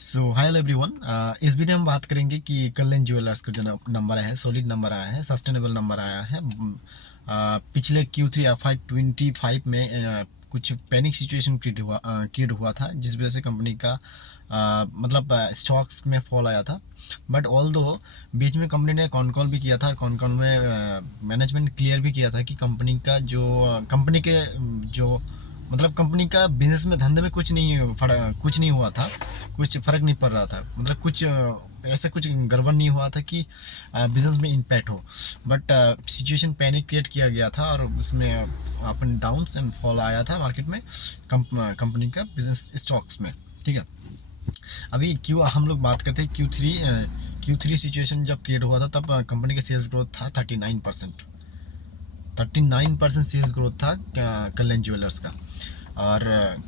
सो hi everyone. इस video में हम बात करेंगे कि कल्याण ज्वेलर्स का जो नंबर है, सॉलिड नंबर आया है, सस्टेनेबल नंबर आया है। पिछले Q3 FY25 में कुछ पैनिक सिचुएशन क्रिएट हुआ था, जिस वजह से कंपनी का मतलब स्टॉक्स में फॉल आया था। बट ऑल दो बीच में कंपनी ने कॉन कॉल भी किया था। कॉन कॉल में मैनेजमेंट क्लियर भी किया था कि कंपनी के जो मतलब कंपनी का बिजनेस में, धंधे में कुछ नहीं हुआ था, कुछ फर्क नहीं पड़ रहा था। मतलब कुछ ऐसा कुछ गड़बड़ नहीं हुआ था कि बिजनेस में इम्पैक्ट हो। बट सिचुएशन पैनिक क्रिएट किया गया था और उसमें up and downs and fall आया था मार्केट में, कंपनी का बिजनेस स्टॉक्स में। ठीक है, अभी हम लोग बात करते हैं Q3 सिचुएशन जब क्रिएट हुआ था, तब कंपनी का सेल्स ग्रोथ था 39%। 39% सेल्स ग्रोथ था कल्याण ज्वेलर्स का। और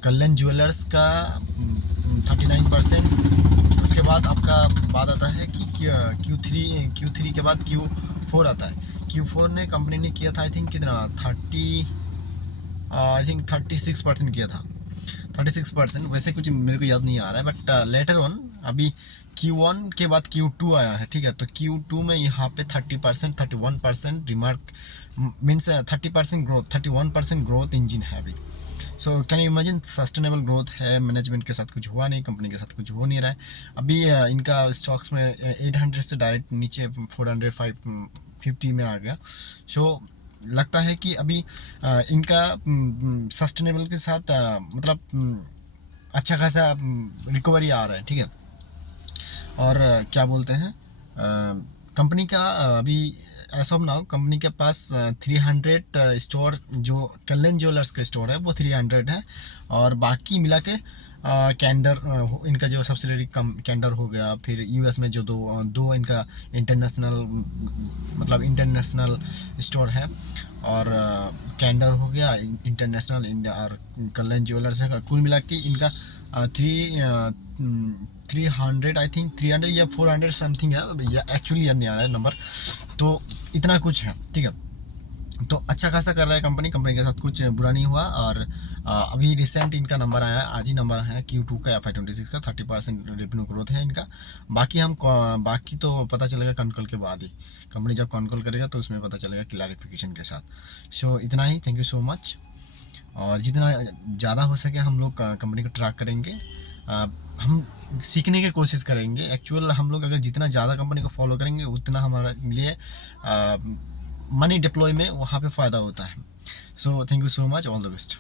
कल्याण ज्वेलर्स का 39%। उसके बाद आपका बात आता है कि Q3 के बाद Q4 आता है। Q4 ने कंपनी ने किया था आई थिंक कितना 36% किया था। 36%, वैसे कुछ मेरे को याद नहीं आ रहा है। बट लेटर ऑन अभी Q1 के बाद Q2 आया है। ठीक है, तो Q2 में यहाँ पे 30%, 31% remark means 30% growth, 31% growth engine है अभी। So can you imagine, sustainable growth है। मैनेजमेंट के साथ कुछ हुआ नहीं, कंपनी के साथ कुछ हो नहीं रहा है। अभी इनका स्टॉक्स में 800 से डायरेक्ट नीचे 450 में आ गया। सो लगता है कि अभी इनका सस्टेनेबल के साथ मतलब अच्छा खासा रिकवरी आ रहा है। ठीक है, और क्या बोलते हैं, कंपनी का अभी एज ऑफ नाउ कंपनी के पास 300 स्टोर, जो कल्याण ज्वेलर्स का स्टोर है वो 300 है। और बाकी मिला के कैंडर, इनका जो सब्सिडरी कैंडर हो गया, फिर यूएस में जो दो इनका इंटरनेशनल स्टोर है। और कैंडर हो गया इंटरनेशनल इंडिया, और कल्याण ज्वेलर्स है। कुल मिला के इनका 300 आई थिंक 300 या 400 समथिंग है, या एक्चुअली याद नहीं आ रहा है नंबर। तो इतना कुछ है। ठीक है, तो अच्छा खासा कर रहा है कंपनी के साथ कुछ बुरा नहीं हुआ। और अभी रिसेंट इनका नंबर आया, आज ही नंबर है Q2 का FY26 का 30% रेवेन्यू ग्रोथ है इनका। बाकी तो पता चलेगा कॉन्कॉल के बाद ही। कंपनी जब कॉन्कॉल करेगा तो उसमें पता चलेगा क्लैरिफिकेशन के साथ। सो इतना ही, थैंक यू सो मच। और जितना ज़्यादा हो सके हम लोग कंपनी को ट्रैक करेंगे, हम सीखने की कोशिश करेंगे। एक्चुअल हम लोग अगर जितना ज़्यादा कंपनी को फॉलो करेंगे, उतना हमारे लिए मनी डिप्लॉय में वहाँ पे फ़ायदा होता है। So thank you so much, all the best.